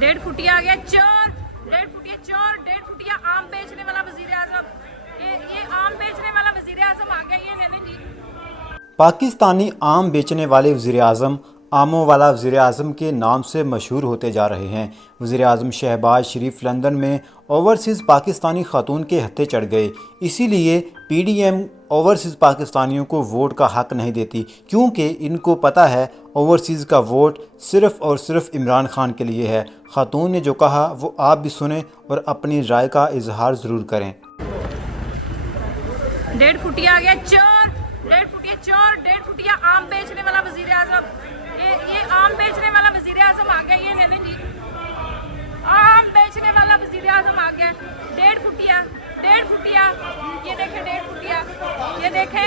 डेढ़ फुटिया आ गया चोर, डेढ़ फुटिया चोर, डेढ़ फुटिया आम बेचने वाला वजीर आजम। ये आम बेचने वाला वजीर आजम आ गया। ये लेने जी। पाकिस्तानी आम बेचने वाले वज़ीर आज़म आमों वाला वज़ीर आज़म के नाम से मशहूर होते जा रहे हैं। वज़ीर आज़म शहबाज शरीफ लंदन में ओवरसीज़ पाकिस्तानी खातून के हत्थे चढ़ गए। इसीलिए PDM ओवरसीज़ पाकिस्तानियों को वोट का हक़ नहीं देती, क्योंकि इनको पता है ओवरसीज़ का वोट सिर्फ़ और सिर्फ इमरान खान के लिए है। खातून ने जो कहा वो आप भी सुने और अपनी राय का इजहार ज़रूर करें। डेढ़ फुटिया आ गया चोर, डेढ़ फुटिया चोर, डेढ़ फुटिया आम बेचने वाला वजीर आजम। ये आम बेचने वाला वजीर आजम आ गया। ये लेने जी। आम बेचने वाला वजीर आजम आ गया। डेढ़ फुटिया, डेढ़ फुटिया। ये देखें डेढ़ फुटिया, ये देखें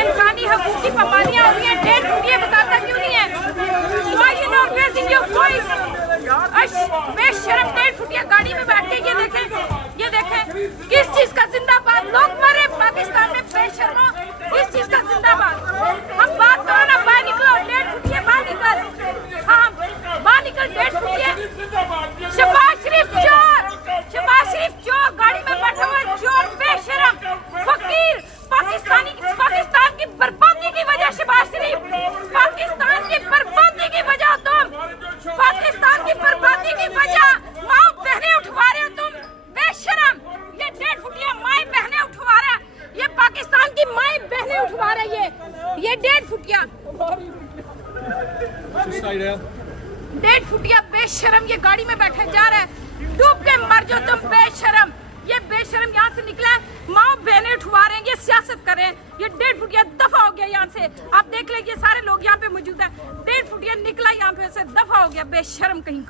इंसानी हकूक की पाबंदियां हो रही हैं। डेढ़ फुटिया बताता क्यों नहीं है? Why you not raising your voice? बेशरम डेढ़ फुटिया गाड़ी में बैठ के ये देखें किस चीज का जिंदाबाद। लोग मरे पाकिस्तान में बेशर्मो, किस चीज का जिंदाबाद? हम बात करो ना, बाहर निकलो। डेढ़ फुटिया बाहर निकल, हाँ बाहर निकल। डेढ़ फुटिया शहबाज शरीफ चोर, शहबाज शरीफ चोर, गाड़ी में बैठा हुआ चोर, बेशरम फकीर। पाकिस्तान की बर्बादी की वजह शहबाज शरीफ, पाकिस्तान की बर्बादी की वजह तुम, पाकिस्तान की बर्बादी की वजह माँ बहनें उठवा रहे हो तुम, बेशरम। ये डेढ़ फुटिया माए बहनें उठवा रहा है, ये पाकिस्तान की माए बहनें उठवा रहा है। ये डेढ़ फुटिया, डेढ़ फुटिया बेशरम, ये गाड़ी में बैठे जा रहा है। डूब के मर जाओ तुम बेशरम। ये बेशरम यहाँ से निकला है, माँ बहनें उठवा रहे हैं, ये सियासत कर रहे हैं। ये डेढ़ फुटिया दफा हो गया यहाँ से। आप देख लीजिए सारे लोग यहाँ पे मौजूद है। डेढ़ फुटिया निकला यहाँ पे से, दफा हो गया बेशरम कहीं का।